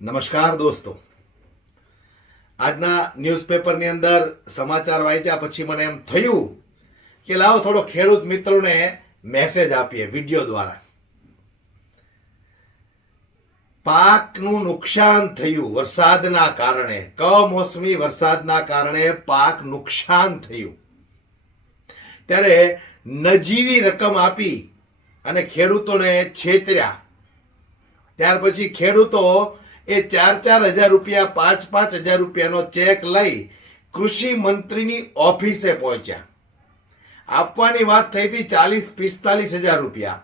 નમસ્કાર દોસ્તો, આજના ન્યૂઝપેપરની અંદર સમાચાર વાંચ્યા પછી મને એમ થયું કે લાવો થોડો ખેડૂત મિત્રોને મેસેજ આપીએ વિડીયો દ્વારા. પાકનું નુકસાન થયું વરસાદના કારણે, કમોસમી વરસાદના કારણે પાક નુકસાન થયું, ત્યારે નજીવી રકમ આપી અને ખેડૂતોને છેતર્યા. ત્યાર પછી ખેડૂતો એ 4,000 રૂપિયા 5,000 રૂપિયાનો ચેક લઈ કૃષિ મંત્રીની ઓફિસે પહોંચ્યા. આપવાની વાત થઈ હતી 40,000-45,000 રૂપિયા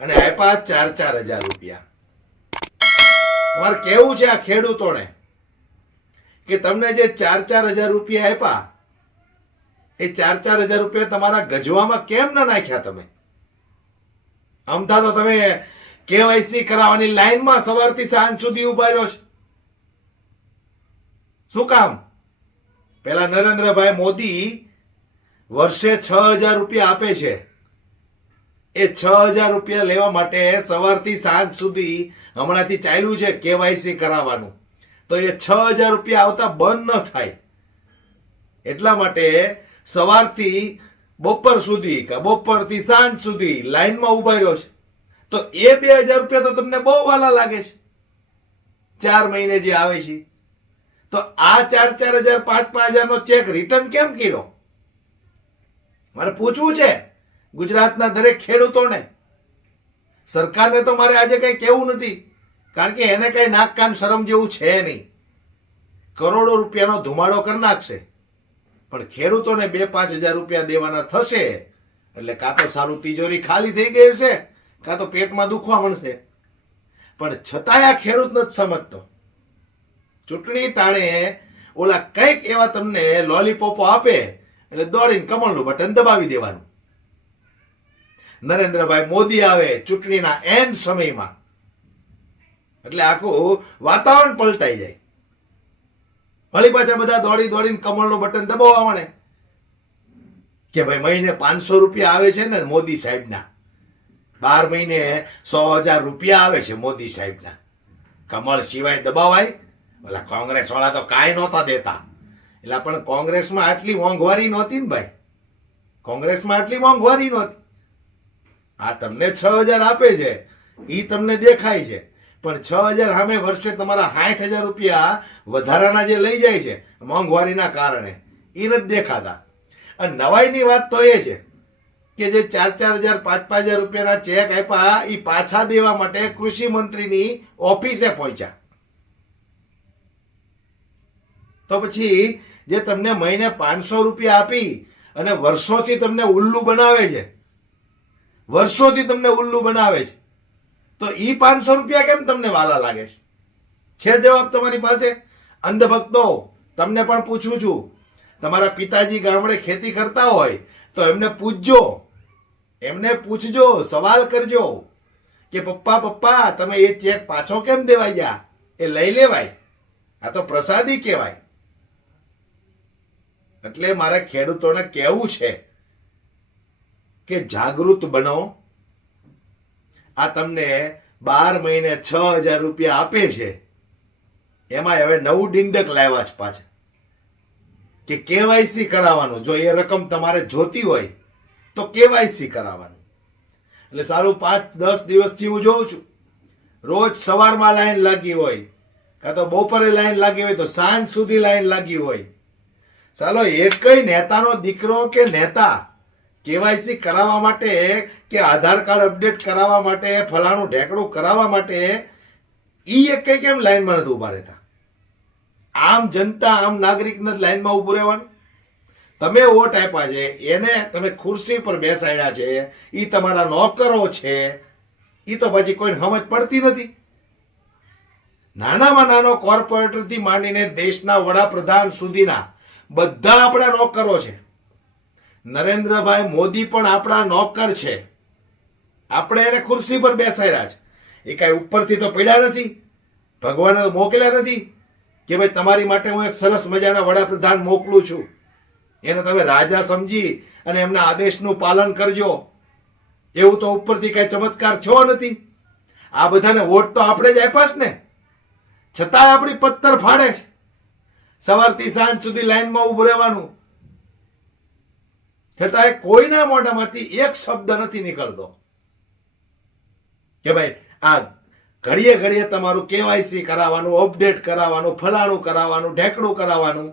અને આપ્યા 4,000 રૂપિયા. તમારે કેવું છે આ ખેડૂતોને કે તમને જે 4,000 રૂપિયા આપ્યા એ 4,000 રૂપિયા તમારા ગજવામાં કેમ ન નાખ્યા? તમે અમથા તો તમે કેવાયસી કરાવવાની લાઈનમાં સવારથી સાંજ સુધી ઉભા રહ્યો છે. શું કામ? પેલા નરેન્દ્રભાઈ મોદી વર્ષે 6,000 રૂપિયા આપે છે. એ 6,000 રૂપિયા લેવા માટે સવારથી સાંજ સુધી હમણાંથી ચાલ્યું છે કેવાયસી કરાવવાનું. તો એ 6,000 રૂપિયા આવતા બંધ ન થાય એટલા માટે સવારથી બપોર સુધી કે બપોરથી સાંજ સુધી લાઈનમાં ઉભા રહ્યો છે. તો એ 2,000 રૂપિયા તો તમને બહુ વાલા લાગે છે 4 મહિને જે આવે છે. તો આ 4,000 5,000 નો ચેક રિટર્ન કેમ કર્યો? મારે પૂછવું છે ગુજરાતના દરેક ખેડૂતોને. સરકારને તો મારે આજે કઈ કહેવું નથી, કારણ કે એને કઈ નાક કાન શરમ જેવું છે નહીં. કરોડો રૂપિયાનો ધુમાડો કરી નાખશે, પણ ખેડૂતોને 2-5,000 રૂપિયા દેવાના થશે એટલે કાં તો સારું તિજોરી ખાલી થઈ ગઈ છે, કાં તો પેટમાં દુખવા મળશે. પણ છતાંય આ ખેડૂત નથી સમજતો. ચૂંટણી ટાણે ઓલા કંઈક એવા તમને લોલીપોપો આપે એટલે દોડીને કમળનું બટન દબાવી દેવાનું. નરેન્દ્રભાઈ મોદી આવે ચૂંટણીના એન્ડ સમયમાં એટલે આખું વાતાવરણ પલટાઈ જાય. વળી પાછા બધા દોડી દોડીને કમળનું બટન દબાવવા મળે કે ભાઈ મહિને 500 રૂપિયા આવે છે ને મોદી સાહેબના, 12 મહિને 100,000 રૂપિયા આવે છે મોદી સાહેબના. કમળ સિવાય દબાવાય? ઓલા કોંગ્રેસ વાળા તો કાંઈ નહોતા દેતા. એટલે પણ કોંગ્રેસમાં આટલી મોંઘવારી નહોતી ને ભાઈ, કોંગ્રેસમાં આટલી મોંઘવારી નહોતી. આ તમને 6,000 આપે છે એ તમને દેખાય છે, પણ 6,000 સામે વર્ષે તમારા 60,000 રૂપિયા વધારાના જે લઈ જાય છે મોંઘવારીના કારણે એ નથી દેખાતા. અને નવાઈની વાત તો એ છે કે જે 4,000 5,000 રૂપિયાના ચેક આપ્યા એ પાછા દેવા માટે કૃષિ મંત્રીની ઓફિસે પહોંચ્યા. તો પછી જે તમને મહિને 500 રૂપિયા આપી અને વર્ષોથી તમને ઉલ્લુ બનાવે છે, વર્ષોથી તમને ઉલ્લુ બનાવે છે, તો ઈ 500 રૂપિયા કેમ તમને વાલા લાગે છે? છે જવાબ તમારી પાસે? અંધભક્તો, તમને પણ પૂછું છું, તમારા પિતાજી ગામડે ખેતી કરતા હોય તો એમને પૂછજો, એમને પૂછજો, સવાલ કરજો કે પપ્પા તમે એ ચેક પાછો કેમ દેવાઈ ગયા? એ લઈ લેવાય, આ તો પ્રસાદી કહેવાય. એટલે મારે ખેડૂતોને કહેવું છે કે જાગૃત બનો. આ તમને 12 મહિને 6,000 રૂપિયા આપે છે, એમાં હવે નવું ડિંડક લાવ્યા છે પાછા કે કેવાયસી કરાવવાનું. જો એ રકમ તમારે જોતી હોય તો કેવાયસી કરાવવાનું. એટલે સારું 5-10 દિવસથી હું જોઉં છું, રોજ સવારમાં લાઈન લાગી હોય, કાં તો બપોરે લાઈન લાગી હોય, તો સાંજ સુધી લાઈન લાગી હોય. ચાલો એકય નેતાનો દીકરો કે નેતા કેવાયસી કરાવવા માટે કે આધાર કાર્ડ અપડેટ કરાવવા માટે, ફલાણું ઢેકણું કરાવવા માટે ઈ એક કેમ લાઈનમાં નથી ઉભા રહેતા? આમ જનતા, આમ નાગરિકને લાઈનમાં ઉભું રહેવાનું. તમે વોટ આપ્યા છે, એને તમે ખુરશી પર બેસાડ્યા છે, ઈ તમારા નોકરો છે, ઈ તો પછી કોઈ સમજ પડતી નથી. નાનામાં નાનો કોર્પોરેટરથી માંડીને દેશના વડાપ્રધાન સુધીના બધા આપણા નોકરો છે. નરેન્દ્રભાઈ મોદી પણ આપણા નોકર છે. આપણે એને ખુરશી પર બેસાડ્યા છે. એ કાંઈ ઉપરથી તો પડ્યા નથી, ભગવાને મોકલ્યા નથી કે ભાઈ તમારી માટે હું એક સરસ મજાના વડાપ્રધાન મોકલું છું, એને તમે રાજા સમજી અને એમના આદેશનું પાલન કરજો. એવું તો ઉપરથી કઈ ચમત્કાર થયો નથી. આ બધાને વોટ તો આપણે જ આપ્યા છે ને. છતાંય આપણી પત્તર ફાડે છે. સવારથી સાંજ સુધી લાઈનમાં ઉભું રહેવાનું, છતાંય કોઈના મોઢામાંથી એક શબ્દ નથી નીકળતો કે ભાઈ આ ઘડીએ ઘડીએ તમારું કેવાયસી કરાવવાનું, અપડેટ કરાવવાનું, ફલાણું કરાવવાનું, ઢેકડું કરાવવાનું.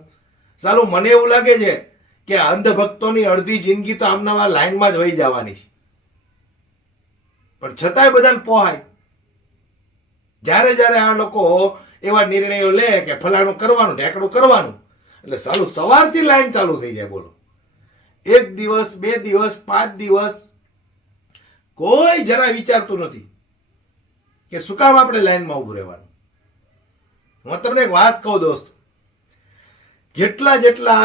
સાલું મને એવું લાગે છે કે અંધભક્તોની અડધી જિંદગી તો આમના લાઈનમાં જ વહી જવાની છે. પણ છતાંય બધાને પોહાય. જ્યારે જ્યારે આ લોકો એવા નિર્ણયો લે કે ફલાણું કરવાનું, ઢેકડું કરવાનું, એટલે સાલું સવારથી લાઈન ચાલુ થઈ જાય. બોલો, 1 દિવસ 2 દિવસ 5 દિવસ કોઈ જરા વિચારતું નથી કે શું કામ આપણે લાઈનમાં ઉભું રહેવાનું. હું તમને એક વાત કહું દોસ્ત, જેટલા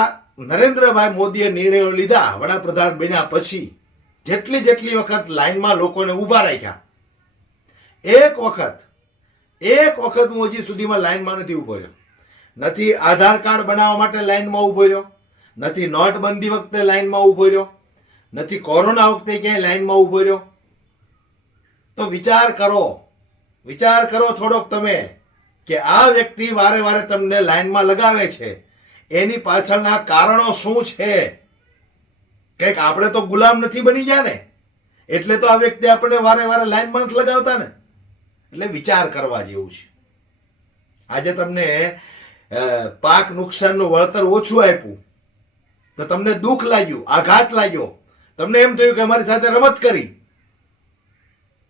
નરેન્દ્રભાઈ મોદીએ નિર્ણયો લીધા વડાપ્રધાન બન્યા પછી, જેટલી વખત લાઈનમાં લોકોને ઊભા રાખ્યા, એક વખત હું હજી સુધીમાં લાઈનમાં નથી ઉભો રહ્યો. નથી આધાર કાર્ડ બનાવવા માટે લાઈનમાં ઉભો રહ્યો, નથી નોટબંધી વખતે લાઈનમાં ઉભો રહ્યો, નથી કોરોના વખતે ક્યાંય લાઈનમાં ઉભો રહ્યો. તો વિચાર કરો થોડોક તમે કે આ વ્યક્તિ વારે વારે તમને લાઈનમાં લગાવે છે, એની પાછળના કારણો શું છે? કંઈક આપણે તો ગુલામ નથી બની ગયા ને, એટલે તો આ વ્યક્તિ આપણે વારે વારે લાઈનમાં નથી લગાવતા ને. એટલે વિચાર કરવા જેવું છે. આજે તમને પાક નુકસાનનું વળતર ઓછું આપ્યું તો તમને દુઃખ લાગ્યું, આઘાત લાગ્યો, તમને એમ થયું કે અમારી સાથે રમત કરી.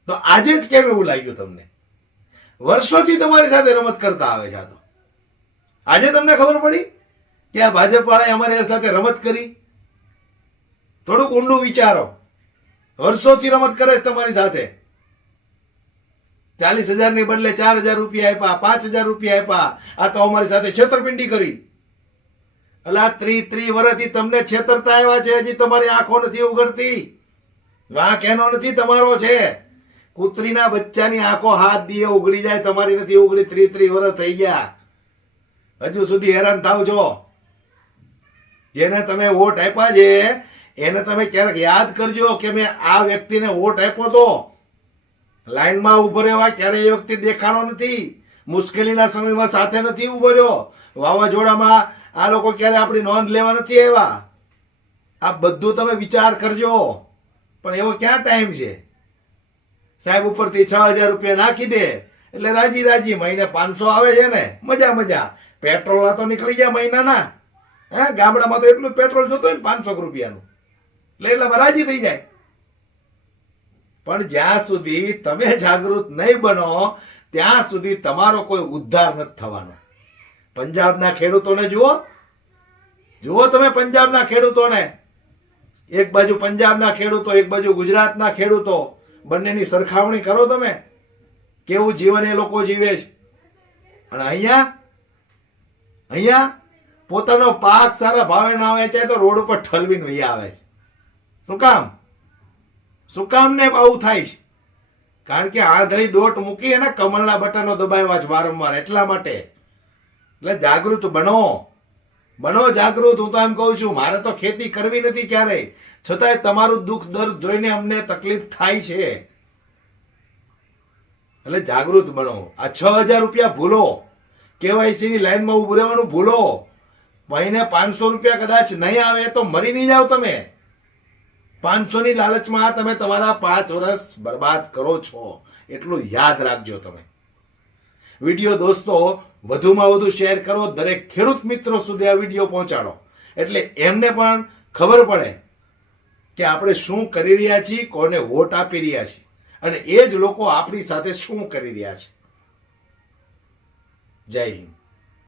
તો આજે જ કેમ એવું લાગ્યું તમને? વર્ષોથી તમારી સાથે રમત કરતા આવે છે. આ તો આજે તમને ખબર પડી કે આ ભાજપ વાળાએ અમારી સાથે રમત કરી. થોડુંક ઊંડું વિચારો. વર્ષોથી રમત કરે તમારી સાથે. 40,000 ની બદલે 4,000 રૂપિયા આપ્યા, 5,000 રૂપિયા આપ્યા. આ તો અમારી સાથે છેતરપિંડી કરી. એટલે આ 30 વર્ષથી તમને છેતરતા આવ્યા છે. હજી તમારી આંખો નથી ઉઘડતી. વાંક એનો નથી, તમારો છે. કૂતરીના બચ્ચાની આંખો હાથ દીએ ઉઘડી જાય, તમારી નથી ઉઘડી. 30 વર્ષ થઈ ગયા, હજુ સુધી હેરાન થાવ છો. જેને તમે વોટ આપ્યા છે એને તમે ક્યારેક યાદ કરજો કે મેં આ વ્યક્તિને વોટ આપ્યો તો. લાઈનમાં ઉભો રહેવા ક્યારે એ વ્યક્તિ દેખાણો નથી. મુશ્કેલીના સમયમાં સાથે નથી ઉભો રહ્યો. વાવાઝોડામાં આ લોકો ક્યારે આપણી નોંધ લેવા નથી આવ્યા. આ બધું તમે વિચાર કરજો. પણ એવો ક્યાં ટાઈમ છે? સાહેબ ઉપરથી 6,000 રૂપિયા નાખી દે એટલે રાજી. મહિને 500 આવે છે ને, મજા. પેટ્રોલ તો નીકળી જાય મહિનાના. ગામડામાં તો એટલું પેટ્રોલ જોતું હોય ને 500 રૂપિયાનું, એટલે એટલામાં રાજી થઈ જાય. પણ જ્યાં સુધી તમે જાગૃત નહીં બનો ત્યાં સુધી તમારો કોઈ ઉદ્ધાર નથી થવાનો. પંજાબના ખેડૂતોને જુઓ તમે પંજાબના ખેડૂતોને. એક બાજુ પંજાબના ખેડૂતો, એક બાજુ ગુજરાતના ખેડૂતો, બંનેની સરખામણી કરો તમે. કેવું જીવન એ લોકો જીવે છે. અને અહીંયા પોતાનો પાક સારા ભાવે ના વેચાય તો રોડ ઉપર ઠલવીને વહી આવે છે. શું કામ ને આવું થાય છે? કારણ કે આંધળી દોટ મૂકી અને કમળના બટનો દબાવ્યા છે વારંવાર. એટલા માટે. એટલે જાગૃત બનો જાગૃત. હું તો એમ કહું છું, મારે તો ખેતી કરવી નથી ક્યારેય, છતાંય તમારું દુઃખ દર્દ જોઈને અમને તકલીફ થાય છે. એટલે જાગૃત બનો. આ 6,000 રૂપિયા ભૂલો. કેવાયસી ની લાઈનમાં ઉભું રહેવાનું ભૂલો. મહિને 500 રૂપિયા કદાચ નહીં આવે તો મરી નહીં જાવ તમે. 500 ની લાલચમાં તમે તમારા 5 વર્ષ બરબાદ કરો છો. એટલું યાદ રાખજો તમે. વિડીયો દોસ્તો વધુમાં વધુ શેર કરો. દરેક ખેડૂત મિત્રો સુધી આ વિડીયો પહોંચાડો, એટલે એમને પણ ખબર પડે કે આપણે શું કરી રહ્યા છીએ, કોને વોટ આપી રહ્યા છીએ, અને એ જ લોકો આપણી સાથે શું કરી રહ્યા છે. જય હિન્દ.